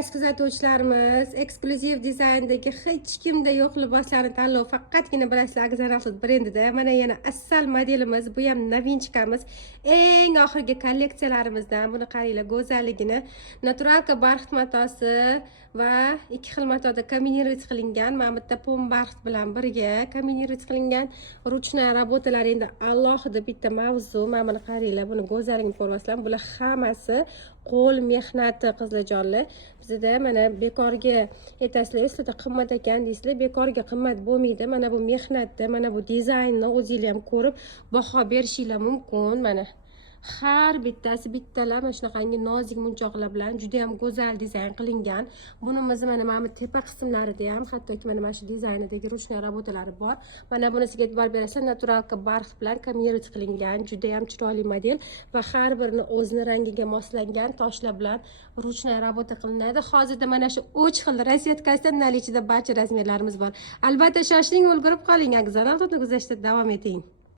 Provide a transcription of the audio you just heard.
aziz kuzatuvchilarimiz, eksklyuziv dizayndagi hech kimda yo'q liboslarni tanlov faqatgina bilasizlar Agzar Outlet brendida. Mana yana asal modelimiz, bu ham novinchkamiz, eng oxirgi kolleksiyalarimizdan. Buni qaranglar, go'zalligini. Naturalka barxit matosi va ikki xil matoda kombinировать qilingan. Mana bitta pom barxit bilan birga kombinировать qilingan ruchная работалар endi alohida bitta mavzu. Mana buni qaranglar, buni go'zalligini ko'ryapsizlar. Bular hammasi qo'l mehnati qizlarjonlar. Bizda mana bekorga aytasizlar, sizlarda qimmat ekan deysizlar, bekorga qimmat bo'lmaydi. Mana bu mehnatda, mana bu dizaynni o'zingizlar ham ko'rib baho berishingiz mumkin. Mana har bittasi bittalar mana shunaqangi nozik munchoqlar bilan juda ham go'zal dizayn qilingan. Bunimiz mana bu tepa qismlarida ham hattoki mana shu dizaynidagi ruchная работалari bor. Mana bunisiga e'tibor berasizlar, naturalka barxit bilan kombinировать qilingan, juda ham chiroyli model va har birini o'zining rangiga moslangan toshlar bilan ruchная работа qilinadi. Hozirda mana shu 3 xil rasvetkasida nalichida barcha razmerlarimiz bor. Albatta shoshiling, ulgurib qoling, Agzar Outletni kuzatishda davom eting.